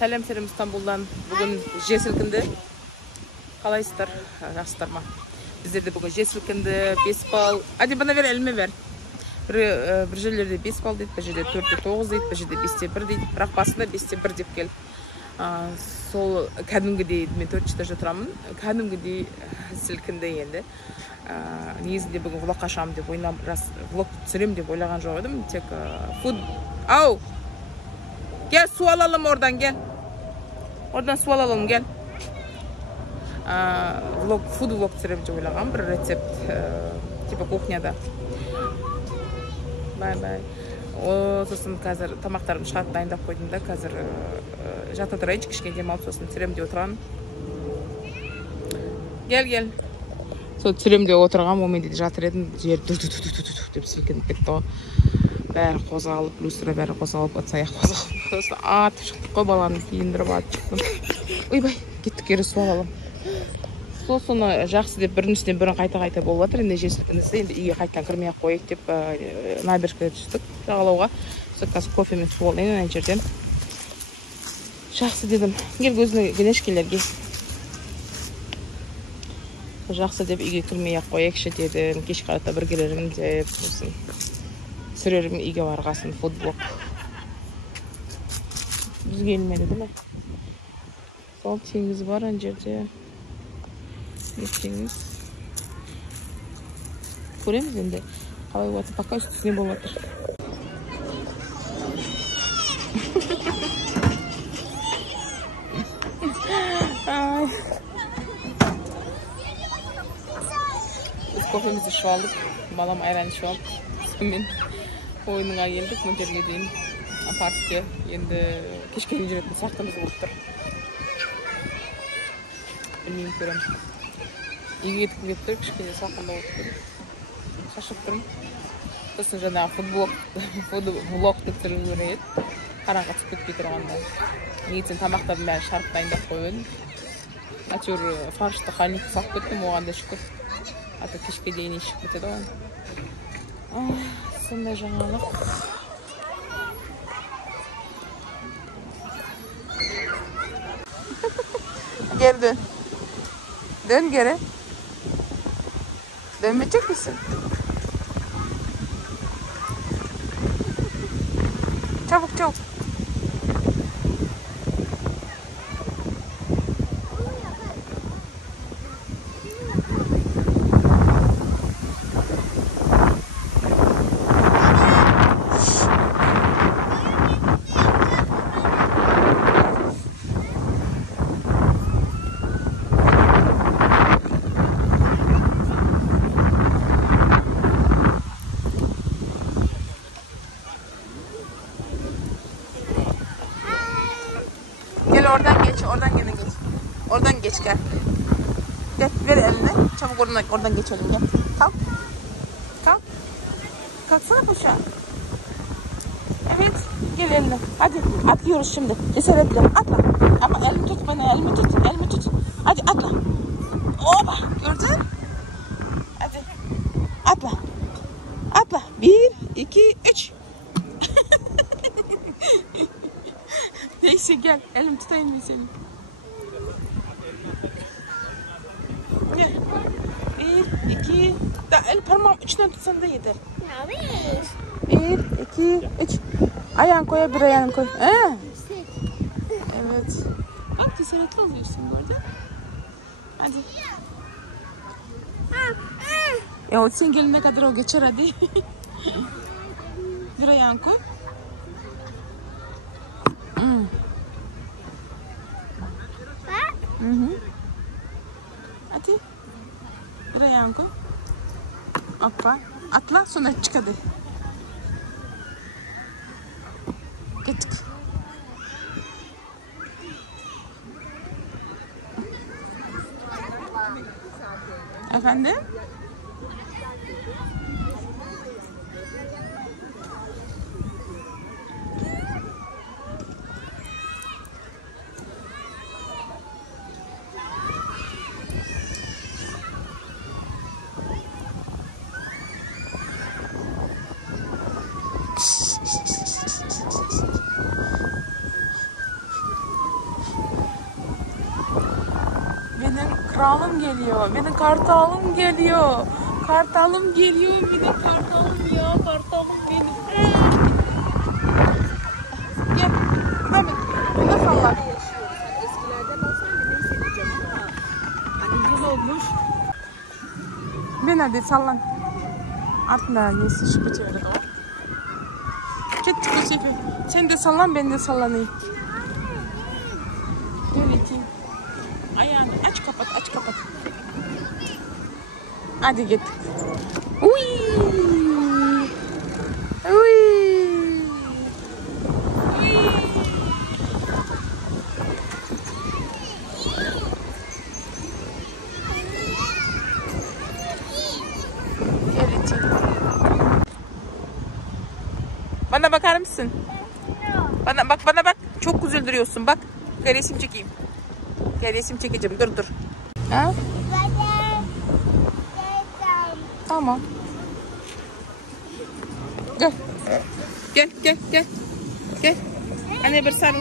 Сәлем İstanbul'dan. Bugün жер сілкінді. Қалайсыздар? Жақсыздар ма? Біздерде бүгін жер сілкінді. 5 балл. Hadi bana ver, elime ver. Bir жерлерде 5 балл дейді, бір жерде 4-те 9 дейді, бір жерде 5-те 1 дейді. Бірақ басында 5-те 1 деп кел. Сол кәдімгідей мен 4 этажда тұрамын. Кәдімгідей сілкінді енді. Негізінде бүгін влогқа шығамын деп ойлап, влог түсірем деп ойлаған жоқ едім. Тек Ау! Gel su alalım oradan, gel. Oradan su alalım, gel. Food vlog түсірем деп ойлағам, бір рецепт типа кухняда. Бай-бай. Сосын қазір тамақтарымды шығарып дайындап қойдым да, қазір жата тұрайыншы, кішкене демалып сосын түсірем деп отырған. Гел. Сол түсірем деп отырған моментте жатыр едім, жер деп сілкініп кетті ғой. Бәрі қозғалып, люстра бәрі қозғалып, аяқ қозғалып. Сосын атып шықтық қой, баланы киіндіріп атып шықтым. Ойбай, кеттік кері су аламын. Соны жақсы деп біріншіден бірін қайта болып жатыр. Енді жер сілкінісі, енді үйге қайтадан кірмей-ақ қояйық деп набережкаға түстік жағалауға. Қазір кофе мен су алайын ана жерден. Жақсы дедім. Кел көзіне генешкелерге. Жақсы деп үйге кірмей-ақ қояйықшы дедім. Кеш қарата бір келерім деп. Түсірерім үйге барғасын футблок. Бізге келмеді, değil mi? Сол теңіз бар ана жерде. Теңіз. Көреміз енді. Қалай болады, пока үстісіне болып жатыр. Біз кофемізді ішіп алдық. Балам айран ішіп алды. Сонымен ойынға келдік, бұл жерге дейін. Паркке енді кешке жүретін сақтымыз болып тұр. Білмеймін, көремін. Үйге кетіп тұр, кішкене сақында болып тұр. Шашып тұрмын. Сосын жаңағы влогты түсірілген еді. Қараңғы түсіп кетпей тұрғанда. Негізінен тамақтардың бәрін шарып дайындап қойып. Әйтеуір фаршты халникке салып кеттім, оған да шүкір. Ата кешке дейін ішіп кетеді ғой. Сондай жаңалық. Geri dön. Dön geri. Dönmeyecek misin? Çabuk. Oradan geç gel. Gel, ver elini. Çabuk oradan geçelim, gel. Kalk. Kalksana koşa. Evet, gel eline. Hadi atlıyoruz şimdi. Cesaretle atla. Ama elimi tut bana, elimi tut. Hadi atla. Oba, gördün? Hadi. Atla. 1, 2, 3. Neyse gel. Elim tutayım bir seni. Gel. 1, 2. El parmağım uçtan tutsan da yeter. 1, 2, 3. Ayağını koy, bir ayağını koy. Evet. Bak cesaretli oluyorsun bu arada. Hadi. Ya sen gelene kadar o geçer hadi. Bir ayağını koy. Hadi. Bir ayağını koy. Hoppa. Atla, sonra çık hadi. Gittik. Efendim? Kralım geliyor. Benim kartalım geliyor. Kartalım geliyor. Benim kartalım ya. Kartalım benim. Gel. Buna salla. Eskilerden olsaydı neyse diyeceğim ama hani yıl olmuş. Ben hadi sallan. Ardından neyse şu bitiyor o. Gittik bu sefer. Sen de sallan, ben de sallanayım. Öğreteyim. Ayağını aç kapat, aç kapat. Hadi git. Uy. Uy. Öğreteyim. Bana bakar mısın? Bana bak, bana bak. Çok güzel duruyorsun. Bak. Gel resim çekeyim. Gel resim çekeceğim. Dur dur. Ha? Tamam. Gel. Gel gel gel. Gel. Anne bir sarıl.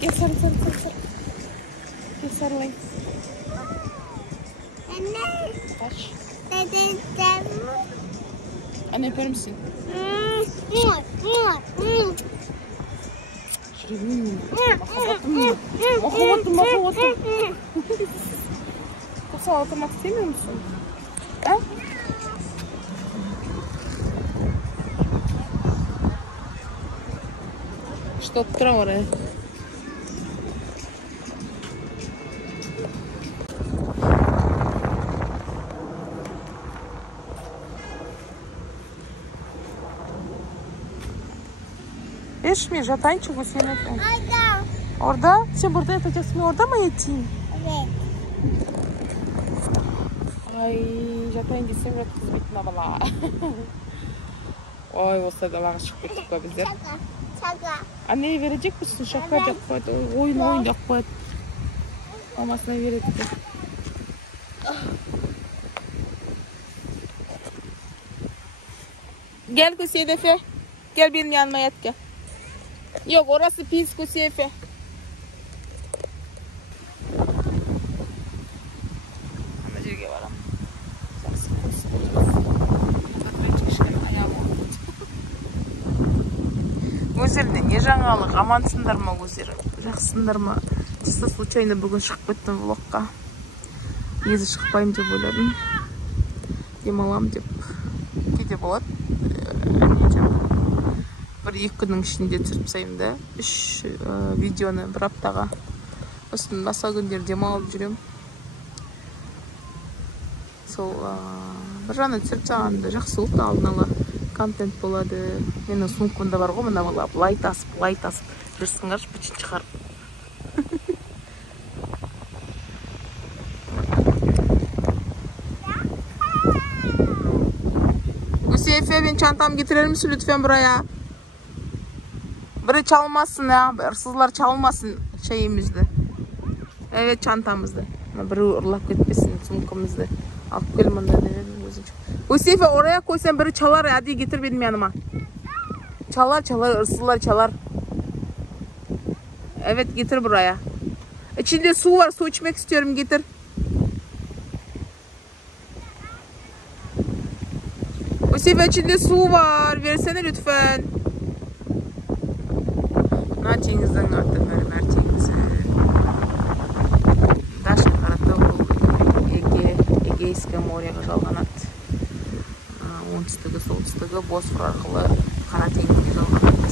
Gel sarıl sarıl sarıl. Sarıl. Gel sarılayım. Anne. Kaç. Dedem. Anne öper misin? Makavatım. Kusura oturmak istemiyor musun? Ha? İşte oturam oraya. Eşmi, жатайınçı bu senin. Orada? Sen burada yatacaksın. Orada mı yatayım? Evet. Ay, жатайын десем жатқызбайтын бала. Ой, осы далаға шығып кеттік қой біздер. Şaka. Anneye verecek misin? Şaka деп қояды. Oyun деп қояды. Мамасына береді де. Gel Kusiyefe. Gel benim yanıma yat gel. Yok orası pis Kusiyefe. Ana жерге барам. Өздеріне не жаңалық, амансыңдар ма өздері? Жақсыңдар ма? Чисто случайно бүгін шығып кеттім влогқа. Негізі шықпаймын деп ойладым. Демалам деп. Кейде болады. Bir-екі күннің ішінде түсіріп тастаймын да. 3 видеоны бір аптаға. Осының басқа күндері демалып жүрем. Сол бір жағынан түсіріп тастағанда жақсы болды, алдын ала контент болады. Менің сумкамда бар ғой, мына лайт асып жүрсіңдерші бітін шығарып. Hüseyin, ben çantamı getirir misin lütfen buraya? Biri çalmasın ya, hırsızlar çalmasın şeyimizde. Evet, çantamızda. Biri ırlap gitmesin sumkamızda. Alıp gelin bana da Hüseyin, oraya koysan biri çalar, hadi getir benim yanıma. Çalar, hırsızlar çalar. Evet, getir buraya. İçinde su var, su içmek istiyorum, getir. Hüseyin, içinde su var, versene lütfen. Теңіздің аты мәрмәр теңізі. Дашка қарата ол Эгейское моряға жалғанады. Оңтүстігі, солтүстігі Босфор арқылы Қара теңізге жалғанады.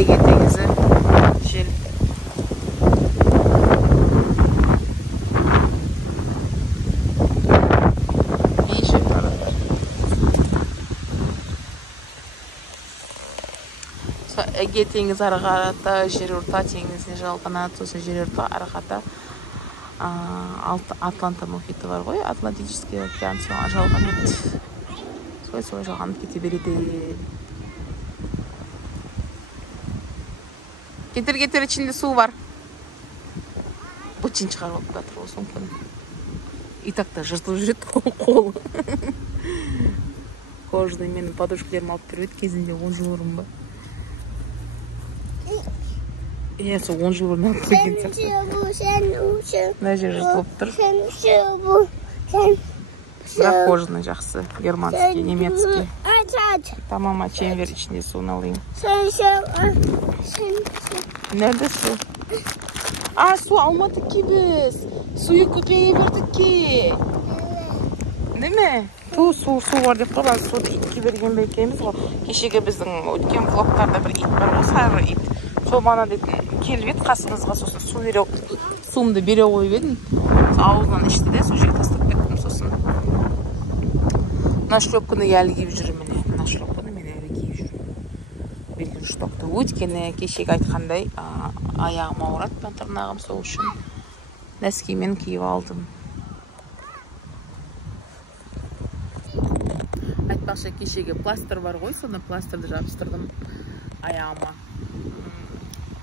Эге теңізі жел. Эге теңізі ары қарата жерорта теңізіне жалғанады. Сосын жерорта ары қарата Атланта мұхиты бар ғой, Атлантический океан соған жалғанады. Солай жалғанып кете береді. Кетір, ішінде су бар. Бұтын шығарып алып жатыр ол сумканы. И так-то жыртылып жүреді қолы. Кожаный менің подружкаларым алып беріп еді кезінде 10 жыл бұрын ба. Сол 10 жыл бұрын алып келген сияқты. Sen bu, sen şu. Мына жер жыртылып тұр. Sen şu bu. Sen Бірақ кожаны жақсы. Германский, немецкий. aç aç. Tamam açayım ver içinde suyunu alayım. Sen sen. Nerede su? Aa su almadık ki biz. Suyu köpeğe verdik ki. Değil mi? Su var деп қойған суды итке берген бекеміз ғой. Кешегі біздің өткен влогтарда бір ит бар ғой, сары ит. Сол мана деп келіп еді қасымызға, сосын суымды бере қойып едім. Аузынан ішті де, сол жерге тастап кеттім сосын. Мына шлепканы әлі киіп жүрмін міне. Мына шлепканы мен әлі киіп жүрмін. Белгілі штокты. Өйткені кешегі айтқандай аяғым ауырады, мен тырнағым сол үшін нәскимен киіп алдым. Айтпақшы кешегі пластыр бар ғой, соны пластырды жабыстырдым аяғыма.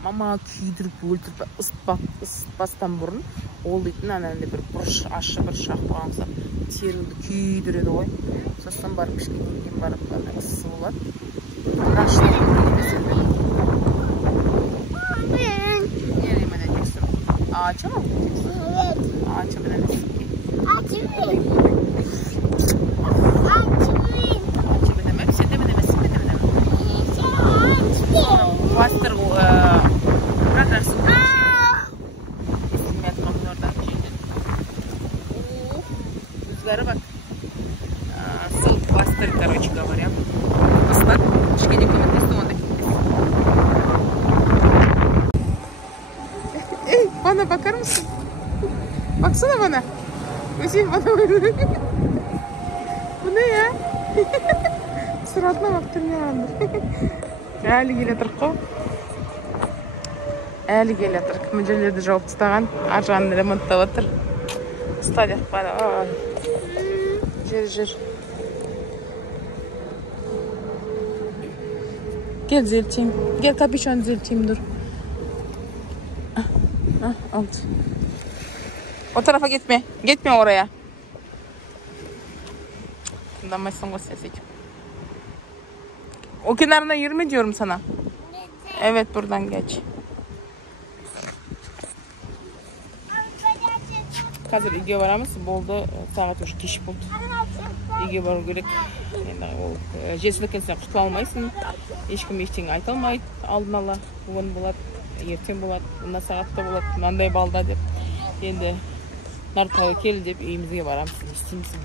Мама күйдіріп өлтіріп ысытпастан бұрын ол дейтін анандай бір бұрыш, ашы бір шақ болған ұқсап теріңді күйдіреді ғой. Сосын барып кішкене кейін барып ысысы болады. Açalım mı? Evet. Açabiliriz. Açmayayım. Açabilirim. Sen de bilemezsin. Bastır bırakarsın. Kesinlikle kamyonlardan çekil. Rüzgarı bak. Сол бастыр, короче говоря. Islak. Kişkene kömeklesin onda gitmesin. Bana bakar mısın? Baksana bana. Hüseyin bana böyle. Bu ne ya? Suratına bak turnayandır. Әлі келе тұрық қой. Әлі келе тұрық. Мүжелерді жауып тастаған. Ар жағын ремонттап отыр. Стадиях бар. Жүр. Gel düzelteyim. Gel kapüşonu düzelteyim dur. Oldu. O tarafa gitme. Gitme oraya. Damlasın o ses için. O kenarına yürüme diyorum sana. Evet buradan geç. Қазір үйге барамыз. Болды. Сағат уже кеш болды. Үйге бару керек. Енді ол жесіліккенсен құтыла алмайсың. Ешкім ештеңе айта алмайды. Алдын ала бүгін болады, ертең болады, мына сағатта болады, мынандай балда деп. Енді Нартауға кел деп үйімізге барамыз. Не істеймісің?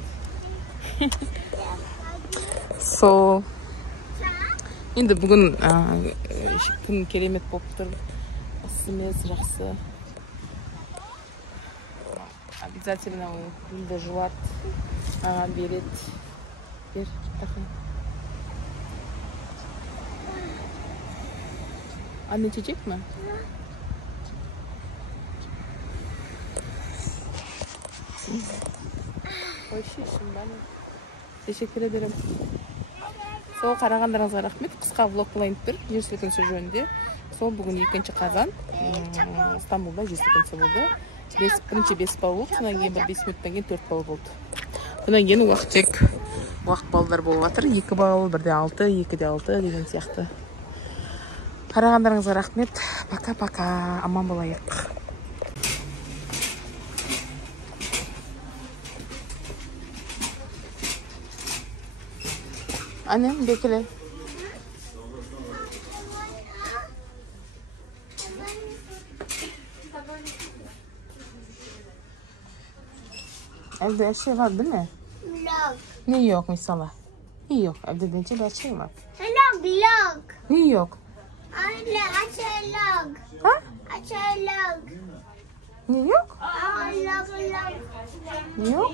Сол. Енді бүгін күн керемет болып тұр. Ысы емес, жақсы. Обязательно гүлді жуат, маған берет. Бер, тақай. Anne içecek mi? Hoşçakalın ben. Teşekkür ederim. Сол қарағандарыңызға рахмет. Қысқа влог болайын тұр. Жер сілкінісі жөнінде. Сол бүгін 2 қазан Стамбулда жер сілкінісі болды. Бірінші 5 бал болды. Содан кейін 5 минуттан кейін 4 бал болды. Содан кейін уақыт балдар болып жатыр. 2 бал, 1-де 6, 2-де 6 деген сияқты. Қарағандарыңызға рахмет. Пока-пока. Аман болайық. Annem bekle. Evde her şey var değil mi? Vlog. Ne yok mesela? Ne yok? Evde bence her şey var. Vlog. Ne yok? Anne aç vlog. Ha? Aç vlog. Ne yok? Vlog. Ne yok?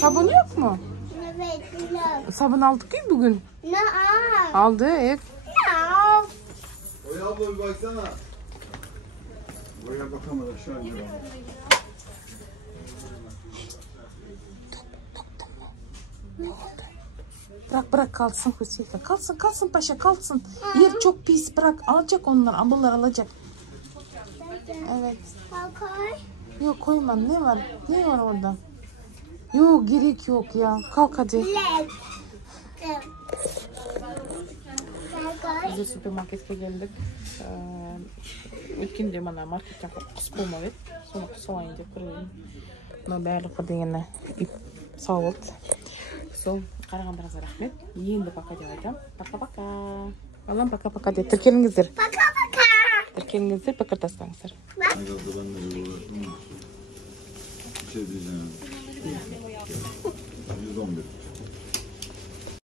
Sabun yok mu? Evet vlog. Sabun aldık ki bugün. Ne Aldı ev. Oya abla bir baksana. Buraya bakamadım şu an. Bırak kalsın Hüseyin. Kalsın paşa kalsın. Yer çok pis bırak. Alacak onlar. Ablalar alacak. Evet. Yok koymam. Ne var? Ne var orada? Yok gerek yok ya. Kalk hadi. Biz de supermarketке geldik. Өткенде мана маркеттен құс болмап еді. Соны құс алайын деп кірдім. Мына барлығы дегені үй салып. Сол қарағандарыңызға рахмет. Енді пока деп айтамын. Пока-пока. Балам пока-пока деп тіркеліңіздер. Пока-пока. Тіркеліңіздер, пікір тастаңыздар. Bir şey diyeceğim. 111.